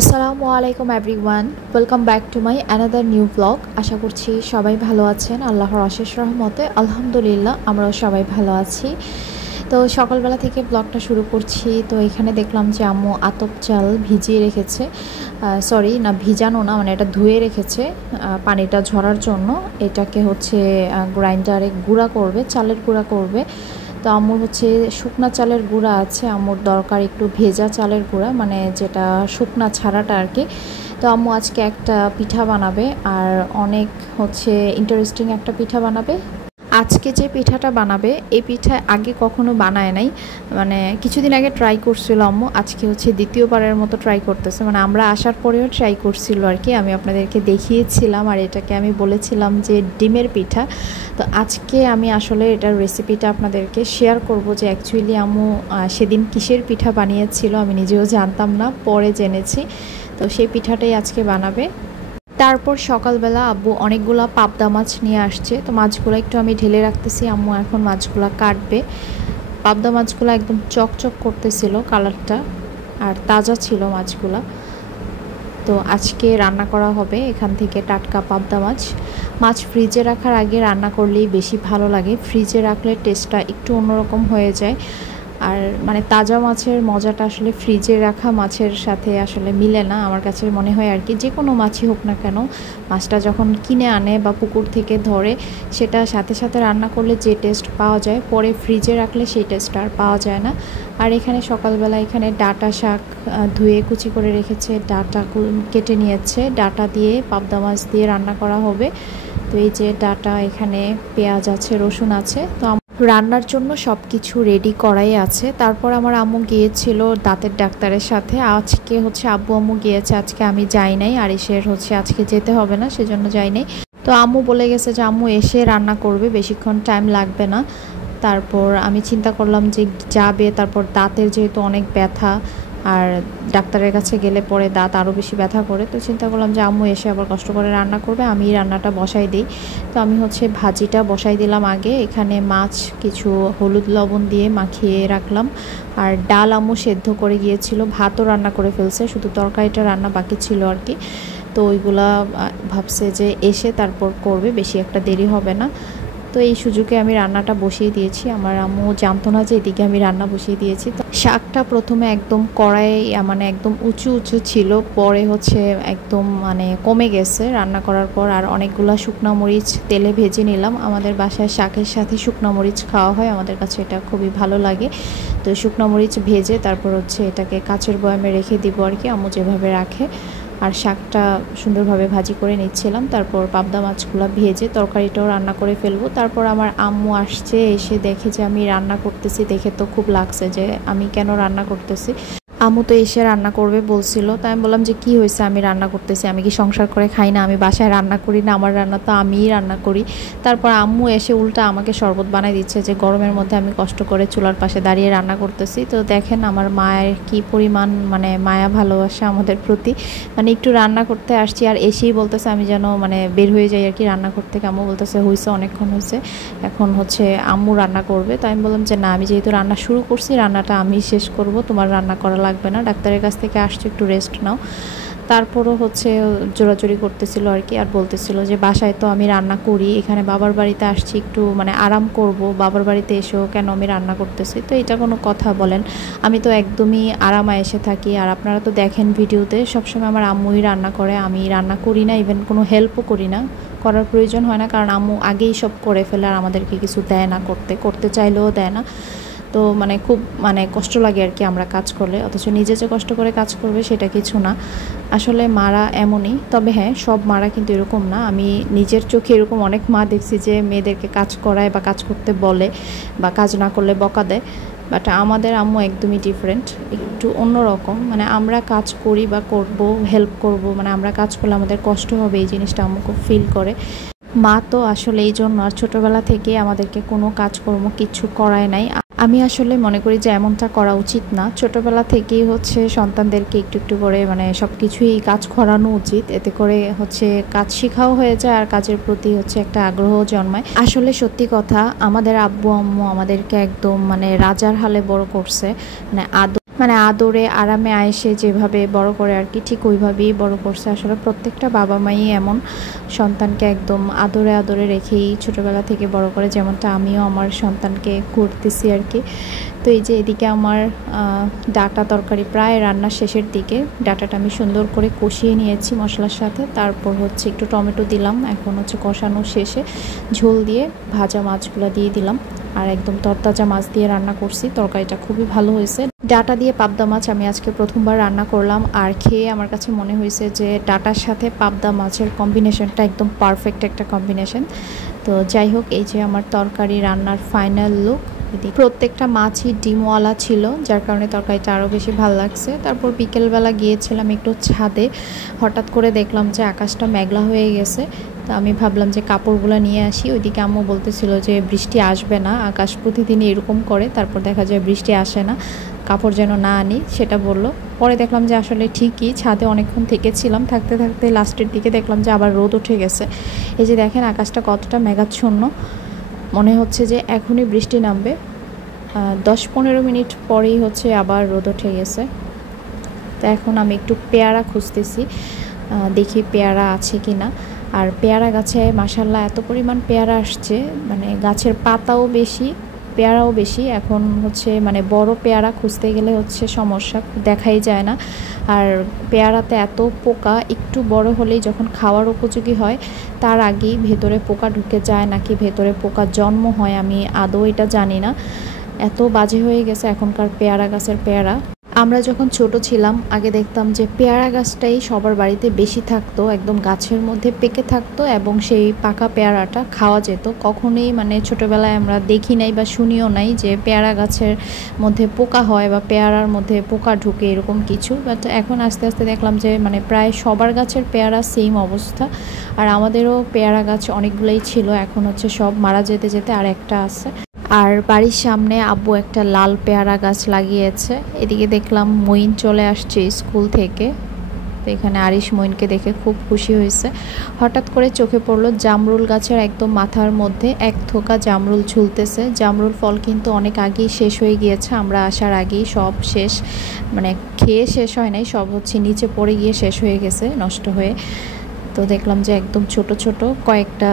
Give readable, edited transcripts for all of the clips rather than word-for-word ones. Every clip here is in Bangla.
আসসালামু আলাইকুম everyone, welcome back to my another new blog. আশা করছি সবাই ভালো আছেন। আল্লাহর অশেষ রহমতে আলহামদুলিল্লাহ আমরাও সবাই ভালো আছি। তো সকালবেলা থেকে ব্লগটা শুরু করছি। তো এখানে দেখলাম যে আম্মু আতপ চাল ভিজিয়ে রেখেছে, সরি না ভিজানো না, মানে এটা ধুয়ে রেখেছে পানিটা ঝরার জন্য। এটাকে হচ্ছে গ্রাইন্ডারে গুঁড়া করবে, চালের গুঁড়া করবে। তো আম্মুর হচ্ছে শুকনা চালের গুঁড়া আছে, আম্মুর দরকার একটু ভেজা চালের গুঁড়া, মানে যেটা শুকনা ছাড়াটা আর কি। তো আম্মু আজকে একটা পিঠা বানাবে, আর অনেক হচ্ছে ইন্টারেস্টিং একটা পিঠা বানাবে। আজকে যে পিঠাটা বানাবে এই পিঠা আগে কখনো বানায় নাই, মানে কিছুদিন আগে ট্রাই করছিল আম্মু, আজকে হচ্ছে দ্বিতীয়বারের মতো ট্রাই করতেছে। মানে আমরা আসার পরেও ট্রাই করছিল আর কি, আমি আপনাদেরকে দেখিয়েছিলাম আর এটাকে আমি বলেছিলাম যে ডিমের পিঠা। তো আজকে আমি আসলে এটার রেসিপিটা আপনাদেরকে শেয়ার করব যে অ্যাকচুয়ালি আম্মু সেদিন কিসের পিঠা বানিয়েছিল আমি নিজেও জানতাম না, পরে জেনেছি। তো সেই পিঠাটাই আজকে বানাবে। তারপর সকালবেলা আব্বু অনেকগুলো পাবদা মাছ নিয়ে আসছে, তো মাছগুলো একটু আমি ঢেলে রাখতেছি, আম্মু এখন মাছগুলো কাটবে। পাবদা মাছগুলো একদম চকচক করতেছিল কালারটা, আর তাজা ছিল মাছগুলো। তো আজকে রান্না করা হবে এখান থেকে টাটকা পাবদা মাছ। মাছ ফ্রিজে রাখার আগে রান্না করলেই বেশি ভালো লাগে, ফ্রিজে রাখলে টেস্টটা একটু অন্যরকম হয়ে যায়। আর মানে তাজা মাছের মজাটা আসলে ফ্রিজে রাখা মাছের সাথে আসলে মিলে না, আমার কাছে মনে হয় আর কি। যে কোনো মাছই হোক না কেন, মাছটা যখন কিনে আনে বা পুকুর থেকে ধরে, সেটা সাথে সাথে রান্না করলে যে টেস্ট পাওয়া যায়, পরে ফ্রিজে রাখলে সেই টেস্ট আর পাওয়া যায় না। আর এখানে সকালবেলা এখানে ডাঁটা শাক ধুয়ে কুচি করে রেখেছে, ডাঁটা কেটে নিয়েছে, ডাঁটা দিয়ে পাবদা মাছ দিয়ে রান্না করা হবে। তো এই যে ডাঁটা, এখানে পেঁয়াজ আছে, রসুন আছে। তো রান্নার জন্য সব কিছু রেডি করাই আছে। তারপর আমার আম্মু গিয়েছিল দাঁতের ডাক্তারের সাথে। আজকে হচ্ছে আব্বু আম্মু গিয়েছে, আজকে আমি যাই নাই। আর এসের হচ্ছে আজকে যেতে হবে না, সেজন্য যাই নাই। তো আম্মু বলে গেছে যে আম্মু এসে রান্না করবে, বেশিক্ষণ টাইম লাগবে না। তারপর আমি চিন্তা করলাম যে যাবে, তারপর দাঁতের যেহেতু অনেক ব্যথা, আর ডাক্তারের কাছে গেলে পরে দাঁত আরও বেশি ব্যথা করে। তো চিন্তা করলাম যে আম্মু এসে আবার কষ্ট করে রান্না করবে, আমি রান্নাটা বসাই দিই। তো আমি হচ্ছে ভাজিটা বসাই দিলাম আগে। এখানে মাছ কিছু হলুদ লবণ দিয়ে মাখিয়ে রাখলাম, আর ডাল আম্মু সেদ্ধ করে গিয়েছিল, ভাতও রান্না করে ফেলছে, শুধু তরকারিটা রান্না বাকি ছিল আর কি। তো ওইগুলা ভাবছে যে এসে তারপর করবে, বেশি একটা দেরি হবে না। তো এই সুযোগে আমি রান্নাটা বসিয়ে দিয়েছি। আমার আম্মু জানতো না যে এদিকে আমি রান্না বসিয়ে দিয়েছি। তো শাকটা প্রথমে একদম কড়াই মানে একদম উঁচু উঁচু ছিল, পরে হচ্ছে একদম মানে কমে গেছে রান্না করার পর। আর অনেকগুলো শুকনো মরিচ তেলে ভেজে নিলাম। আমাদের বাসায় শাকের সাথে শুকনো মরিচ খাওয়া হয়, আমাদের কাছে এটা খুবই ভালো লাগে। তো শুকনো মরিচ ভেজে তারপর হচ্ছে এটাকে কাচের বয়ামে রেখে দিব আর কি, আম্মু যেভাবে রাখে। আর শাকটা সুন্দরভাবে ভাজি করে নিচ্ছিলাম। তারপর পাবদা মাছগুলো ভেজে তরকারিটাও রান্না করে ফেলবো। তারপর আমার আম্মু আসছে, এসে দেখে যে আমি রান্না করতেছি, দেখে তো খুব লাগছে যে আমি কেন রান্না করতেছি। আম্মু তো এসে রান্না করবে বলছিল, তাই আমি বললাম যে কি হয়েছে, আমি রান্না করতেছি, আমি কি সংসার করে খাই না, আমি বাসায় রান্না করি না, আমার রান্না তো আমিই রান্না করি। তারপর আম্মু এসে উল্টা আমাকে শরবত বানাই দিচ্ছে যে গরমের মধ্যে আমি কষ্ট করে চুলার পাশে দাঁড়িয়ে রান্না করতেছি। তো দেখেন আমার মায়ের কি পরিমাণ মানে মায়া ভালোবাসা আমাদের প্রতি। মানে একটু রান্না করতে আসছি আর এসেই বলতেছে আমি যেন মানে বের হয়ে যাই আর কি রান্না করতে। আম্মু বলতেছে হয়েছে, অনেকক্ষণ হয়েছে, এখন হচ্ছে আম্মু রান্না করবে। তো আমি বললাম যে না, আমি যেহেতু রান্না শুরু করছি, রান্নাটা আমি শেষ করব, তোমার রান্না করা লাগবে না, ডাক্তারের কাছ থেকে আসছো, একটু রেস্ট নাও। তারপরও হচ্ছে জোরাজোরি করতেছিল আর কি, আর বলতেছিল যে বাসায় তো আমি রান্না করি, এখানে বাবার বাড়িতে আসছি একটু মানে আরাম করব, বাবার বাড়িতে এসেও কেন আমি রান্না করতেছি। তো এটা কোনো কথা বলেন, আমি তো একদমই আরামে এসে থাকি। আর আপনারা তো দেখেন ভিডিওতে সবসময় আমার আম্মুই রান্না করে, আমি রান্না করি না, ইভেন কোনো হেল্পও করি না, করার প্রয়োজন হয় না, কারণ আম্মু আগেই সব করে ফেলে আর আমাদেরকে কিছু দেয় না, করতে চাইলেও দেয় না। তো মানে খুব মানে কষ্ট লাগে আর কি আমরা কাজ করলে, অথচ নিজে যে কষ্ট করে কাজ করবে সেটা কিছু না। আসলে মারা এমনই, তবে হ্যাঁ সব মারা কিন্তু এরকম না। আমি নিজের চোখে এরকম অনেক মা দেখছি যে মেয়েদেরকে কাজ করায় বা কাজ করতে বলে, বা কাজ না করলে বকা দেয়। বাট আমাদের আম্মু একদমই ডিফারেন্ট, একটু অন্যরকম। মানে আমরা কাজ করি বা করব, হেল্প করব, মানে আমরা কাজ করলে আমাদের কষ্ট হবে, এই জিনিসটা আম্মু খুব ফিল করে। মা তো আসলে এই জন্য আর ছোটোবেলা থেকে আমাদেরকে কোনো কাজকর্ম কিছু করায় নাই। আমি আসলে মনে করি যে এমনটা করা উচিত না, ছোটোবেলা থেকেই হচ্ছে সন্তানদেরকে একটু একটু করে মানে সব কিছুই কাজ করানো উচিত, এতে করে হচ্ছে কাজ শেখাও হয়ে যায় আর কাজের প্রতি হচ্ছে একটা আগ্রহ জন্মায়। আসলে সত্যি কথা, আমাদের আব্বু আম্মু আমাদেরকে একদম মানে রাজার হালে বড় করছে, মানে মানে আদরে আরামে আয়েসে যেভাবে বড় করে আর কি, ঠিক ওইভাবেই বড় করছে। আসলে প্রত্যেকটা বাবা মাই এমন সন্তানকে একদম আদরে আদরে রেখেই ছোটোবেলা থেকে বড় করে, যেমনটা আমিও আমার সন্তানকে করতেছি আর কি। তো এই যে এদিকে আমার ডাটা তরকারি প্রায় রান্নার শেষের দিকে, ডাটাটা আমি সুন্দর করে কষিয়ে নিয়েছি মশলার সাথে, তারপর হচ্ছে একটু টমেটো দিলাম, এখন হচ্ছে কষানো শেষে ঝোল দিয়ে ভাজা মাছগুলো দিয়ে দিলাম। আর একদম তরতাজা মাছ দিয়ে রান্না করছি, তরকারিটা খুবই ভালো হয়েছে। ডাটা দিয়ে পাবদা মাছ আমি আজকে প্রথমবার রান্না করলাম, আর খেয়ে আমার কাছে মনে হয়েছে যে ডাটার সাথে পাবদা মাছের কম্বিনেশনটা একদম পারফেক্ট একটা কম্বিনেশন। তো যাই হোক, এই যে আমার তরকারি রান্নার ফাইনাল লুক। প্রত্যেকটা মাছই ডিমওয়ালা ছিল, যার কারণে তরকারিটা আরও বেশি ভালো লাগছে। তারপর বিকেলবেলা গিয়েছিলাম একটু ছাদে, হঠাৎ করে দেখলাম যে আকাশটা মেঘলা হয়ে গেছে। তো আমি ভাবলাম যে কাপড়গুলো নিয়ে আসি, ওইদিকে আম্মু বলতেছিল যে বৃষ্টি আসবে না, আকাশ প্রতিদিনই এরকম করে, তারপর দেখা যায় বৃষ্টি আসে না, কাপড় যেন না আনি সেটা বলল। পরে দেখলাম যে আসলে ঠিকই, ছাদে অনেকক্ষণ থেকেছিলাম, থাকতে থাকতে লাস্টের দিকে দেখলাম যে আবার রোদ উঠে গেছে। এই যে দেখেন আকাশটা কতটা মেঘাচ্ছন্ন, মনে হচ্ছে যে এখনই বৃষ্টি নামবে। 10-15 মিনিট পরেই হচ্ছে আবার রোদ উঠে গেছে। তো এখন আমি একটু পেয়ারা খুঁজতেছি, দেখি পেয়ারা আছে কি না। আর পেয়ারা গাছে মাশাল্লাহ এত পরিমাণ পেয়ারা আসছে, মানে গাছের পাতাও বেশি, পেয়ারাও বেশি। এখন হচ্ছে মানে বড় পেয়ারা খুঁজতে গেলে হচ্ছে সমস্যা, দেখাই যায় না। আর পেয়ারাতে এত পোকা, একটু বড় হলেই যখন খাওয়ার উপযোগী হয় তার আগেই ভেতরে পোকা ঢুকে যায়, নাকি ভেতরে পোকা জন্ম হয় আমি আদৌ এটা জানি না। এত বাজে হয়ে গেছে এখনকার পেয়ারা গাছের পেয়ারা। আমরা যখন ছোট ছিলাম আগে দেখতাম যে পেয়ারা গাছটাই সবার বাড়িতে বেশি থাকতো, একদম গাছের মধ্যে পেকে থাকতো, এবং সেই পাকা পেয়ারাটা খাওয়া যেত। কখনোই মানে ছোটোবেলায় আমরা দেখি নাই বা শুনিও নাই যে পেয়ারা গাছের মধ্যে পোকা হয় বা পেয়ারার মধ্যে পোকা ঢুকে এরকম কিছু। বাট এখন আস্তে আস্তে দেখলাম যে মানে প্রায় সবার গাছের পেয়ারা সেম অবস্থা। আর আমাদেরও পেয়ারা গাছ অনেকগুলোই ছিল, এখন হচ্ছে সব মারা যেতে যেতে আর একটা আছে। আর বাড়ির সামনে আব্বু একটা লাল পেয়ারা গাছ লাগিয়েছে। এদিকে দেখলাম মইন চলে আসছে স্কুল থেকে, তো এখানে আরিশ মইনকে দেখে খুব খুশি হয়েছে। হঠাৎ করে চোখে পড়লো জামরুল গাছের একদম মাথার মধ্যে এক থোকা জামরুল ঝুলতেছে। জামরুল ফল কিন্তু অনেক আগেই শেষ হয়ে গিয়েছে, আমরা আসার আগেই সব শেষ, মানে খেয়ে শেষ হয় নাই, সব হচ্ছে নিচে পড়ে গিয়ে শেষ হয়ে গেছে নষ্ট হয়ে। তো দেখলাম যে একদম ছোট ছোট কয়েকটা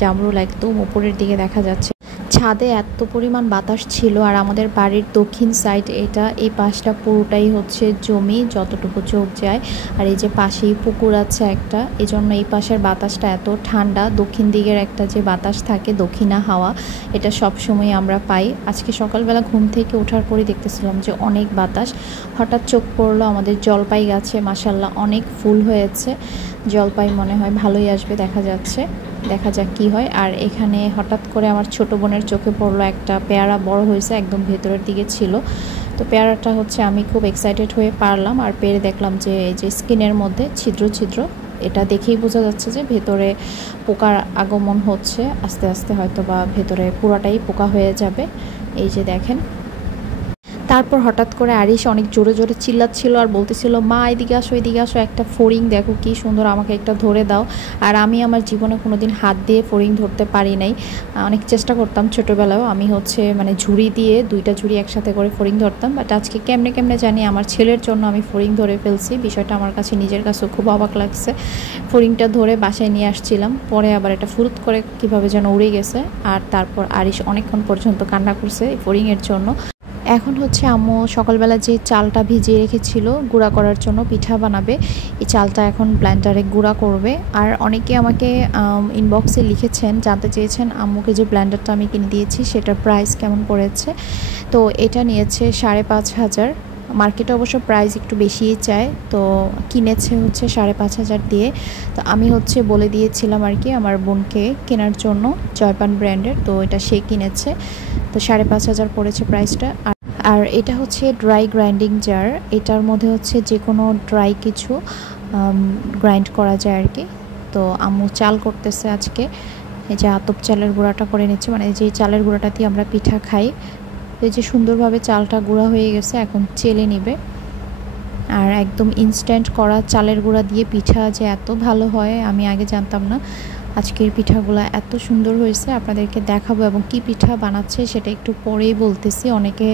জামরুল একদম উপরের দিকে দেখা যাচ্ছে। ছাদে এত পরিমাণ বাতাস ছিল, আর আমাদের বাড়ির দক্ষিণ সাইড এটা, এই পাশটা পুরোটাই হচ্ছে জমি যতটুকু চোখ যায়। আর এই যে পাশেই পুকুর আছে একটা, এই জন্য এই পাশের বাতাসটা এত ঠান্ডা। দক্ষিণ দিকের একটা যে বাতাস থাকে দক্ষিণা হাওয়া, এটা সবসময় আমরা পাই। আজকে সকালবেলা ঘুম থেকে ওঠার পরে দেখতেছিলাম যে অনেক বাতাস। হঠাৎ চোখ পড়লো আমাদের জলপাই গাছে, মাশাল্লাহ অনেক ফুল হয়েছে। জলপাই মনে হয় ভালোই আসবে, দেখা যাচ্ছে, দেখা যাক কি হয়। আর এখানে হঠাৎ করে আমার ছোট বোনের চোখে পড়লো একটা পেয়ারা বড় হয়েছে, একদম ভেতরের দিকে ছিল। তো পেয়ারাটা হচ্ছে আমি খুব এক্সাইটেড হয়ে পারলাম, আর পেরে দেখলাম যে এই যে স্কিনের মধ্যে ছিদ্র ছিদ্র, এটা দেখেই বোঝা যাচ্ছে যে ভেতরে পোকার আগমন হচ্ছে আস্তে আস্তে, হয়তো বা ভেতরে পুরাটাই পোকা হয়ে যাবে। এই যে দেখেন। তারপর হঠাৎ করে আরিশ অনেক জোরে জোরে চিল্লাচ্ছিল আর বলতেছিল, মা এদিকে আসো, এদিকে আসো, একটা ফড়িং দেখো কি সুন্দর, আমাকে একটা ধরে দাও। আর আমি আমার জীবনে কোনোদিন হাত দিয়ে ফড়িং ধরতে পারি নাই, অনেক চেষ্টা করতাম ছোটোবেলাও, আমি হচ্ছে মানে ঝুড়ি দিয়ে 2টা ঝুড়ি একসাথে করে ফড়িং ধরতাম। বাট আজকে কেমনে কেমনে জানি আমার ছেলের জন্য আমি ফড়িং ধরে ফেলছি। বিষয়টা আমার কাছে নিজের কাছেও খুব অবাক লাগছে। ফড়িংটা ধরে বাসায় নিয়ে আসছিলাম, পরে আবার এটা ফুরুত করে কীভাবে যেন উড়ে গেছে। আর তারপর আরিশ অনেকক্ষণ পর্যন্ত কান্না করছে এই ফড়িংয়ের জন্য। এখন হচ্ছে আম্মু সকালবেলা যে চালটা ভিজিয়ে রেখেছিল গুঁড়া করার জন্য পিঠা বানাবে, এই চালটা এখন ব্লেন্ডারে গুঁড়া করবে। আর অনেকে আমাকে ইনবক্সে লিখেছেন, জানতে চেয়েছেন আম্মুকে যে ব্লেন্ডারটা আমি কিনে দিয়েছি সেটার প্রাইস কেমন পড়েছে। তো এটা নিয়েছে 5,500, মার্কেটে অবশ্য প্রাইস একটু বেশিই চায়, তো কিনেছে হচ্ছে 5,500 দিয়ে। তো আমি হচ্ছে বলে দিয়েছিলাম আর কি আমার বোনকে কেনার জন্য জয়পান ব্র্যান্ডের, তো এটা সে কিনেছে। তো 5,500 পড়েছে প্রাইসটা। আর এটা হচ্ছে ড্রাই গ্রাইন্ডিং জার, এটার মধ্যে হচ্ছে যে কোনো ড্রাই কিছু গ্রাইন্ড করা যায় আর কি। তো আম্মু চাল করতেছে আজকে, এই যে আতপ চালের গুঁড়াটা করে নিচ্ছে, মানে যে চালের গুঁড়াটা দিয়ে আমরা পিঠা খাই। এই যে সুন্দরভাবে চালটা গুঁড়া হয়ে গেছে, এখন চেলে নিবে। আর একদম ইনস্ট্যান্ট করা চালের গুঁড়া দিয়ে পিঠা যে এত ভালো হয় আমি আগে জানতাম না। আজকের পিঠাগুলো এত সুন্দর হয়েছে, আপনাদেরকে দেখাবো, এবং কি পিঠা বানাচ্ছে সেটা একটু পরেই বলতেছি। অনেকে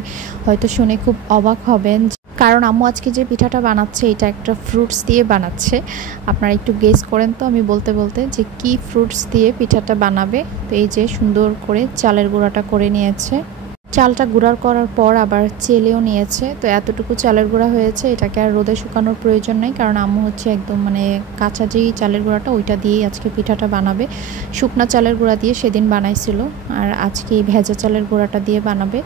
হয়তো শুনে খুব অবাক হবেন, কারণ আম্মু আজকে যে পিঠাটা বানাচ্ছে এটা একটা ফ্রুটস দিয়ে বানাচ্ছে। আপনারা একটু গেস করেন তো আমি বলতে বলতে যে কি ফ্রুটস দিয়ে পিঠাটা বানাবে। তো এই যে সুন্দর করে চালের গুঁড়াটা করে নিয়েছে, চালটা গুঁড়া করার পর আবার চেলেও নিয়েছে। তো এতটুকু চালের গুঁড়া হয়েছে, এটাকে আর রোদে শুকানোর প্রয়োজন নেই, কারণ আম্মু হচ্ছে একদম মানে কাঁচা যেই চালের গুঁড়াটা ওইটা দিয়েই আজকে পিঠাটা বানাবে। শুকনা চালের গুঁড়া দিয়ে সেদিন বানাইছিল, আর আজকে এই ভেজা চালের গুঁড়াটা দিয়ে বানাবে।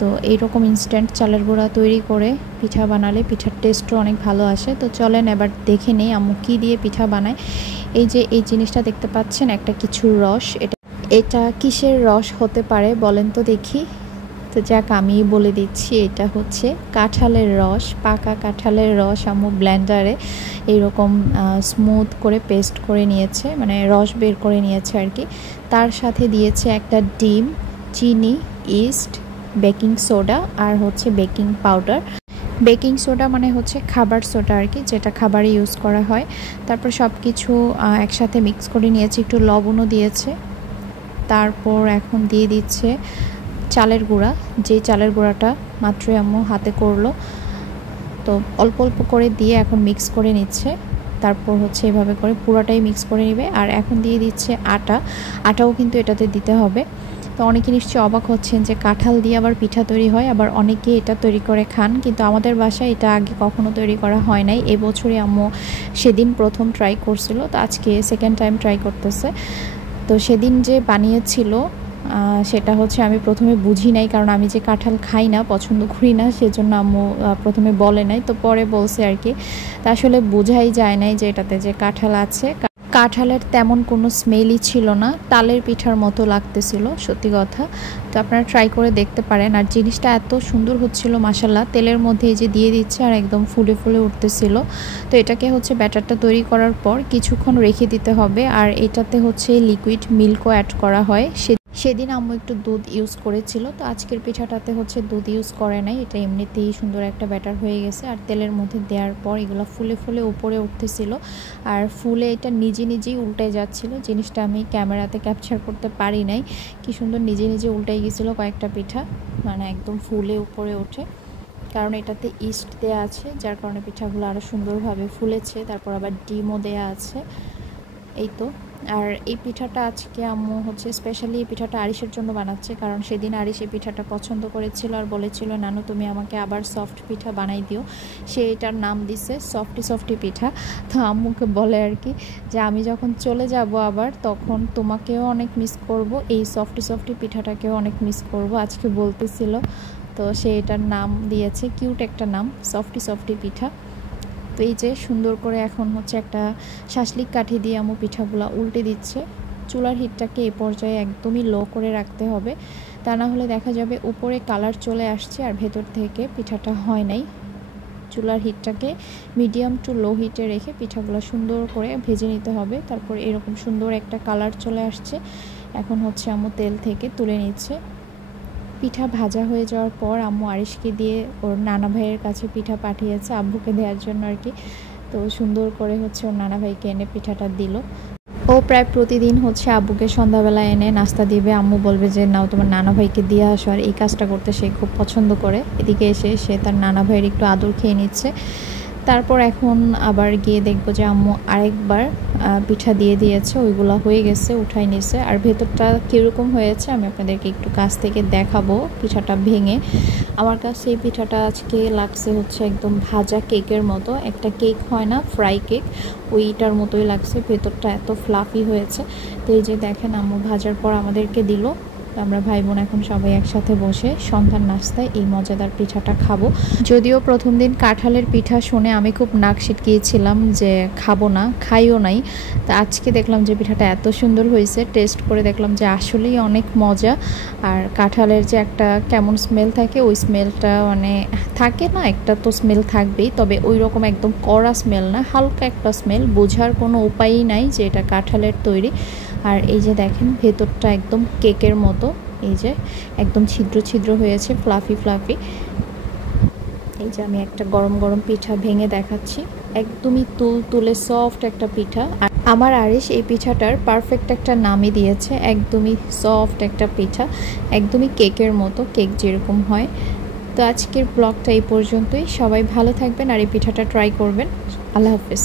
তো এইরকম ইনস্ট্যান্ট চালের গুঁড়া তৈরি করে পিঠা বানালে পিঠার টেস্টও অনেক ভালো আসে। তো চলেন এবার দেখে নেই আম্মু কী দিয়ে পিঠা বানায়। এই যে এই জিনিসটা দেখতে পাচ্ছেন, একটা কিছুর রস, এটা কিসের রস হতে পারে বলেন তো দেখি। তো যাক আমি বলে দিচ্ছি, এটা হচ্ছে কাঁঠালের রস, পাকা কাঁঠালের রস। আম্মু ব্লেন্ডারে এইরকম স্মুথ করে পেস্ট করে নিয়েছে, মানে রস বের করে নিয়েছে আর কি। তার সাথে দিয়েছে একটা ডিম, চিনি, ইস্ট, বেকিং সোডা আর হচ্ছে বেকিং পাউডার। বেকিং সোডা মানে হচ্ছে খাবার সোডা আর কি, যেটা খাবারে ইউজ করা হয়। তারপর সব কিছু একসাথে মিক্স করে নিয়েছে, একটু লবণও দিয়েছে। তারপর এখন দিয়ে দিচ্ছে চালের গুঁড়া, যে চালের গুঁড়াটা মাত্রই আম্মু হাতে করলো। তো অল্প অল্প করে দিয়ে এখন মিক্স করে নিচ্ছে। তারপর হচ্ছে এভাবে করে পুরোটাই মিক্স করে নেবে। আর এখন দিয়ে দিচ্ছে আটাও কিন্তু এটাতে দিতে হবে। তো অনেকে নিশ্চয়ই অবাক হচ্ছেন যে কাঁঠাল দিয়ে আবার পিঠা তৈরি হয়, আবার অনেকে এটা তৈরি করে খান, কিন্তু আমাদের বাসায় এটা আগে কখনো তৈরি করা হয় নাই। এবছরই আম্মু সেদিন প্রথম ট্রাই করছিল, তো আজকে সেকেন্ড টাইম ট্রাই করতেছে। তো সেদিন যে বানিয়েছিল সেটা হচ্ছে আমি প্রথমে বুঝি নাই, কারণ আমি যে কাঁঠাল খাই না, পছন্দ করি না, সেজন্য আম্মু প্রথমে বলে নাই। তো পরে বলছে আর কি। তা আসলে বোঝাই যায় নাই যে এটাতে যে কাঁঠাল আছে। কাঁঠালের তেমন কোনো স্মেলই ছিল না, তালের পিঠার মতো লাগতেছিল সত্যি কথা। তো আপনারা ট্রাই করে দেখতে পারেন। আর জিনিসটা এত সুন্দর হচ্ছিল মাশাল্লাহ, তেলের মধ্যে এই যে দিয়ে দিচ্ছে আর একদম ফুলে ফুলে উঠতেছিল। তো এটাকে হচ্ছে ব্যাটারটা তৈরি করার পর কিছুক্ষণ রেখে দিতে হবে। আর এটাতে হচ্ছে লিকুইড মিল্কও অ্যাড করা হয়। সেদিন আম্মু একটু দুধ ইউজ করেছিল, তো আজকের পিঠাটাতে হচ্ছে দুধ ইউজ করে নাই, এটা এমনিতেই সুন্দর একটা ব্যাটার হয়ে গেছে। আর তেলের মধ্যে দেওয়ার পর এগুলো ফুলে ফুলে উপরে উঠতেছিল, আর ফুলে এটা নিজেই উল্টে যাচ্ছিল। জিনিসটা আমি ক্যামেরাতে ক্যাপচার করতে পারি নাই, কি সুন্দর নিজে উল্টে গেছিলো কয়েকটা পিঠা, মানে একদম ফুলে উপরে ওঠে। কারণ এটাতে ইস্ট দেয়া আছে, যার কারণে পিঠাগুলো আরও সুন্দরভাবে ফুলেছে। তারপর আবার ডিমও দেয়া আছে। এই তো। আর এই পিঠাটা আজকে আম্মু হচ্ছে স্পেশালি এই পিঠাটা আরিশের জন্য বানাচ্ছে, কারণ সেদিন আরিশ এই পিঠাটা পছন্দ করেছিল আর বলেছিল নানু তুমি আমাকে আবার সফট পিঠা বানাই দিও। সে এটার নাম দিছে সফটি পিঠা। তো আম্মুকে বলে আর কি যে আমি যখন চলে যাব আবার, তখন তোমাকেও অনেক মিস করব, এই সফটি পিঠাটাকেও অনেক মিস করব, আজকে বলতেছিল। তো সে এটার নাম দিয়েছে, কিউট একটা নাম, সফটি পিঠা। তো এই যে সুন্দর করে এখন হচ্ছে একটা শাসলিক কাঠি দিয়ে আম্মু পিঠাগুলো উল্টে দিচ্ছে। চুলার হিটটাকে এই পর্যায়ে একদমই লো করে রাখতে হবে, তা না হলে দেখা যাবে উপরে কালার চলে আসছে আর ভেতর থেকে পিঠাটা হয় নাই। চুলার হিটটাকে মিডিয়াম টু লো হিটে রেখে পিঠাগুলো সুন্দর করে ভেজে নিতে হবে। তারপর এরকম সুন্দর একটা কালার চলে আসছে, এখন হচ্ছে আম্মু তেল থেকে তুলে নিচ্ছে। পিঠা ভাজা হয়ে যাওয়ার পর আম্মু আরিশকে দিয়ে ওর নানা ভাইয়ের কাছে পিঠা পাঠিয়েছে আব্বুকে দেওয়ার জন্য আর কি। তো সুন্দর করে হচ্ছে ওর নানা ভাইকে এনে পিঠাটা দিল। ও প্রায় প্রতিদিন হচ্ছে আব্বুকে সন্ধ্যাবেলা এনে নাস্তা দিবে, আম্মু বলবে যে নাও তোমার নানা ভাইকে দিয়ে আসো। আর এই কাজটা করতে সে খুব পছন্দ করে। এদিকে এসে সে তার নানা ভাইয়ের একটু আদর খেয়ে নিচ্ছে। তারপর এখন আবার গিয়ে দেখবো যে আম্মু আরেকবার পিঠা দিয়ে দিয়েছে, ওইগুলো হয়ে গেছে, উঠাই নিছে। আর ভেতরটা কীরকম হয়েছে আমি আপনাদেরকে একটু কাছ থেকে দেখাবো পিঠাটা ভেঙে। আমার কাছে এই পিঠাটা আজকে লাগছে হচ্ছে একদম ভাজা কেকের মতো, একটা কেক হয় না ফ্রাই কেক, ওইটার মতোই লাগছে। ভেতরটা এত ফ্লাফি হয়েছে। তো এই যে দেখেন আম্মু ভাজার পর আমাদেরকে দিল। আমরা ভাই বোন এখন সবাই একসাথে বসে সন্ধ্যার নাস্তায় এই মজাদার পিঠাটা খাবো। যদিও প্রথম দিন কাঁঠালের পিঠা শুনে আমি খুব নাক সিটকিয়েছিলাম যে খাবো না, খাইও নাই। তা আজকে দেখলাম যে পিঠাটা এত সুন্দর হয়েছে, টেস্ট করে দেখলাম যে আসলেই অনেক মজা। আর কাঁঠালের যে একটা কেমন স্মেল থাকে, ওই স্মেলটা মানে থাকে না, একটা তো স্মেল থাকবেই, তবে ওই রকম একদম কড়া স্মেল না, হালকা একটা স্মেল, বোঝার কোনো উপায়ই নাই যে এটা কাঁঠালের তৈরি। আর এই যে দেখেন ভেতরটা একদম কেকের মতো, এই যে একদম ছিদ্র হয়েছে, ফ্লাফি। এই যে আমি একটা গরম গরম পিঠা ভেঙে দেখাচ্ছি, একদমই তুলে সফট একটা পিঠা। আর আমার আরিশ এই পিঠাটার পারফেক্ট একটা নামই দিয়েছে, একদমই সফট একটা পিঠা, একদমই কেকের মতো, কেক যেরকম হয়। তো আজকের ব্লগটা এই পর্যন্তই। সবাই ভালো থাকবেন আর এই পিঠাটা ট্রাই করবেন। আল্লাহ হাফেজ।